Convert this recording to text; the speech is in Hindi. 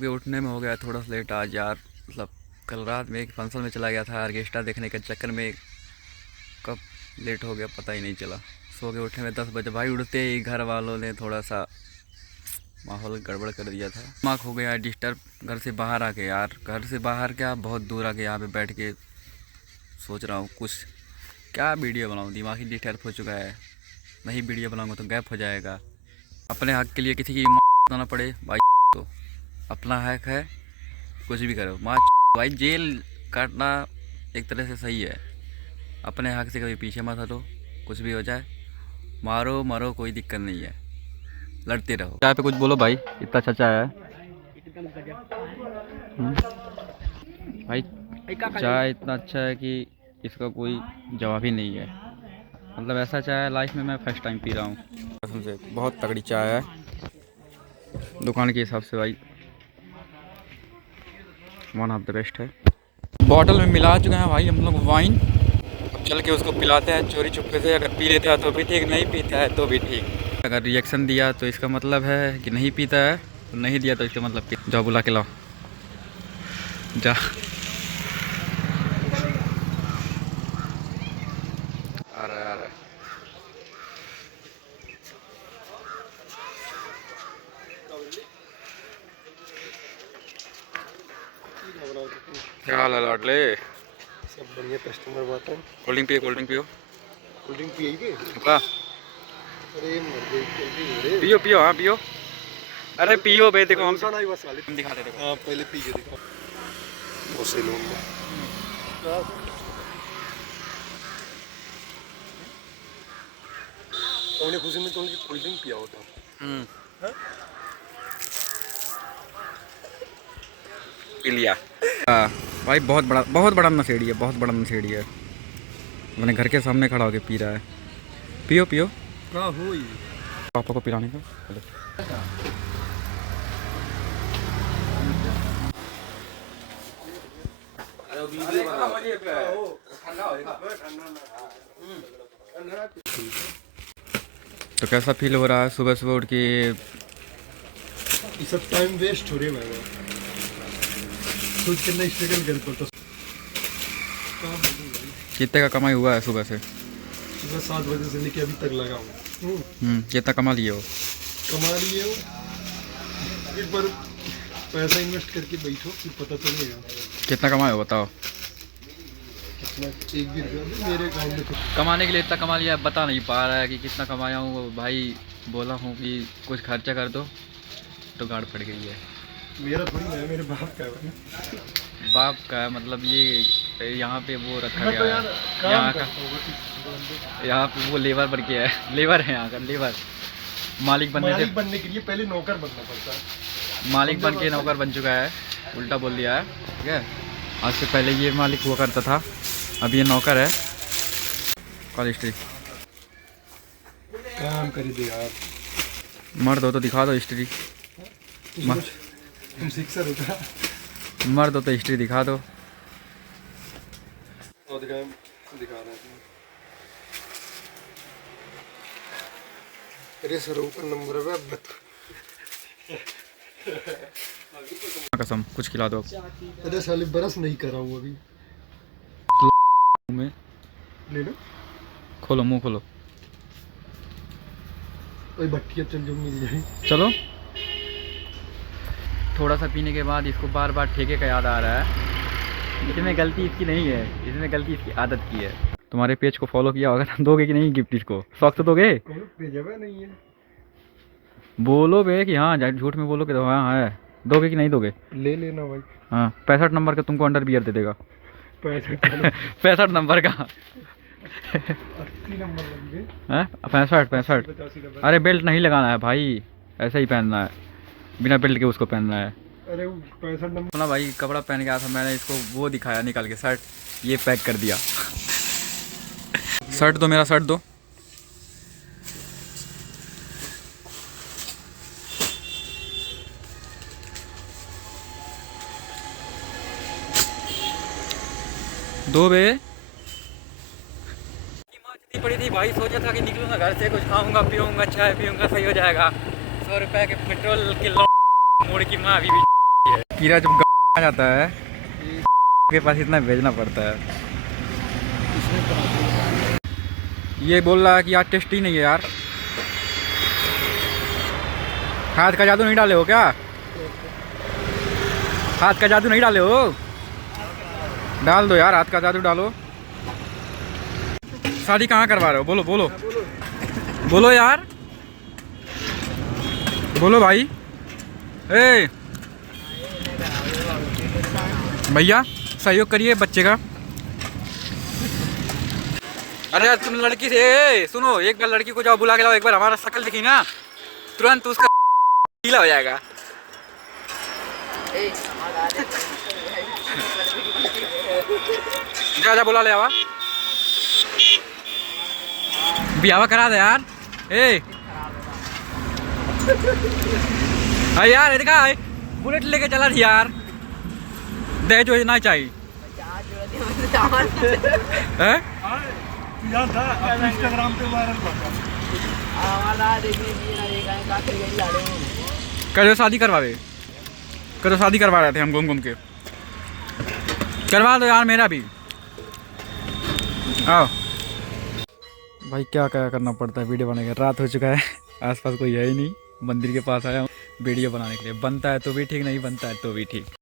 भी उठने में हो गया थोड़ा सा लेट आज यार। मतलब कल रात में एक फंक्शन में चला गया था ऑर्केस्ट्रा देखने के चक्कर में, कब लेट हो गया पता ही नहीं चला। सो के उठने में 10 बजे। भाई उठते ही घर वालों ने थोड़ा सा माहौल गड़बड़ कर दिया था। दिमाग हो गया डिस्टर्ब घर से बाहर आके यार। घर से बाहर क्या, बहुत दूर आके यहाँ पे बैठ के सोच रहा हूँ कुछ क्या वीडियो बनाऊँ। दिमाग ही डिस्टर्ब हो चुका है। नहीं वीडियो बनाऊँगा तो गैप हो जाएगा। अपने हक के लिए किसी की बताना पड़े भाई, तो अपना हक है, कुछ भी करो। माँ भाई जेल काटना एक तरह से सही है। अपने हक से कभी पीछे मत हटो, कुछ भी हो जाए मारो मरो कोई दिक्कत नहीं है, लड़ते रहो। चाय पे कुछ बोलो भाई, इतना अच्छा चाय है। भाई चाय इतना अच्छा है कि इसका कोई जवाब ही नहीं है। मतलब ऐसा चाय लाइफ में मैं फर्स्ट टाइम पी रहा हूँ कसम से। बहुत तगड़ी चाय है दुकान के हिसाब से भाई, वन ऑफ द बेस्ट है। बॉटल में मिला चुके हैं भाई हम लोग वाइन। अब चल के उसको पिलाते हैं चोरी चुपके से। अगर पी लेता है तो भी ठीक, नहीं पीता है तो भी ठीक। अगर रिएक्शन दिया तो इसका मतलब है कि नहीं पीता है, तो नहीं दिया तो इसका मतलब जाओ बुला के लाओ जा। आ रहा है। क्या हाल है लाडले? सब बढ़िया कस्टमर बात है। कोल्ड ड्रिंक पियो, कोल्ड ड्रिंक पियो। कोल्ड ड्रिंक पिएगी? का अरे मर गई जल्दी। पियो पियो, हाँ पियो। अरे पियो बे, देखो हम नहीं बस वाले हम दिखाते देखो। हाँ पहले पी के दिखा। बहुत से लोग उन्हें खुशी में तो उनकी कोल्ड ड्रिंक पिया होता। पी लिया। हाँ भाई बहुत बड़ा नशेड़ी है, बहुत बड़ा नशेड़ी है। मैंने घर के सामने खड़ा होके पी रहा है। पियो पियो। क्या हो ये? पापा को पिलाने का। तो कैसा फील हो रहा है सुबह सुबह उठ के? ये सब टाइम वेस्ट हो रही है। मैं सोच के नहीं स्ट्रगल कर पाता। कितने का कमाई हुआ है सुबह से? सुबह 7 बजे से लेके अभी तक लगा हूँ। कितना कमा लिए हो? कमा लिए हो, एक बार पैसा इन्वेस्ट करके बैठो फिर पता चलेगा कितना कमाए हो बताओ। कितना। एक भी रुपया मेरे अकाउंट में तो कमाने के लिए इतना कमा लिया, बता नहीं पा रहा है कि कितना कमाया हूँ भाई। बोला हूँ कि कुछ खर्चा कर दो तो गाड़ पड़ गई है। मेरा थोड़ी है, मेरे बाप का है। बाप का है मतलब ये यहाँ पे वो रखा गया है, काम यहाँ का। करता होगा। यहाँ पे वो लेबर बन के है, लेबर है यहाँ का लेबर। मालिक बनने से, मालिक बनने के लिए पहले नौकर बनना पड़ता है। मालिक बन के नौकर बन चुका है, उल्टा बोल दिया है। ठीक है, आज से पहले ये मालिक हुआ करता था, अब ये नौकर है। कॉल हिस्ट्री काम कर दे यार। मर्द हो तो दिखा दो हिस्ट्री। तुम सिक्सर होता। मर्द हो तो हिस्ट्री दिखा दो। दिखा रहे हैं। अरे सर ऊपर नंबर है। कसम कुछ खिला दो। अरे साले बरस नहीं कर रहा हूँ अभी। में ले लो। खोलो मुंह खोलो। कोई भट्टिया चल जो मिल जाए। चलो। थोड़ा सा पीने के बाद इसको बार बार ठेके का याद आ रहा है। इसमें गलती इसकी नहीं है, इसमें गलती इसकी आदत की है। तुम्हारे पेज को फॉलो किया होगा, दोगे कि नहीं गिफ्ट इसको? शौक तो दोगे? नहीं है। बोलो बे कि हाँ, झूठ में बोलो कि हाँ है। दोगे कि नहीं दोगे? ले लेना भाई। हाँ 65 नंबर का तुमको अंडर बियर दे देगा। 65 नंबर का। 80 नंबर लगे। हैं 65। अरे बेल्ट नहीं लगाना है भाई, ऐसे ही पहनना है, बिना बेल्ट के उसको पहनना है। अरे 65 नंबर। अपना भाई कपड़ा पहन के आया था, मैंने इसको वो दिखाया निकाल के शर्ट, ये पैक कर दिया। शर्ट दो, मेरा शर्ट दो। दो बे। इतनी पड़ी थी भाई, सोचा था कि निकलूंगा घर से, कुछ खाऊंगा पीऊंगा चाय पीऊंगा सही हो जाएगा। 100 रुपए के पेट्रोल की मोड़ की माँ अभी भी है। कीड़ा जब आ जाता है के पास इतना भेजना पड़ता है। ये बोल रहा है कि यार टेस्टी नहीं है यार। हाथ का जादू नहीं डाले हो क्या? हाथ का जादू नहीं डाले हो? डाल दो यार, हाथ का जादू डालो। शादी कहाँ करवा रहे हो? बोलो बोलो बोलो यार, बोलो भाई। ए भैया सहयोग करिए बच्चे का। अरे यार तुम लड़की से सुनो, एक बार लड़की को जाओ बुला के लाओ, एक बार हमारा शक्ल दिखी ना तुरंत उसका गीला हो जाएगा। जा जा बुला ले आवा, ब्याह करा दे यार। ए अरे यार देखा बुलेट लेके चला थी यार, दहेज वहेज ना चाहिए। हैं? इंस्टाग्राम पे वायरल करो शादी करवावे, करो शादी करवा रहे थे हम घूम घूम के। करवा दो यार मेरा भी। आओ भाई, क्या क्या करना पड़ता है वीडियो बनाने के। रात हो चुका है, आसपास कोई है ही नहीं, मंदिर के पास आया हूँ वीडियो बनाने के लिए। बनता है तो भी ठीक, नहीं बनता है तो भी ठीक।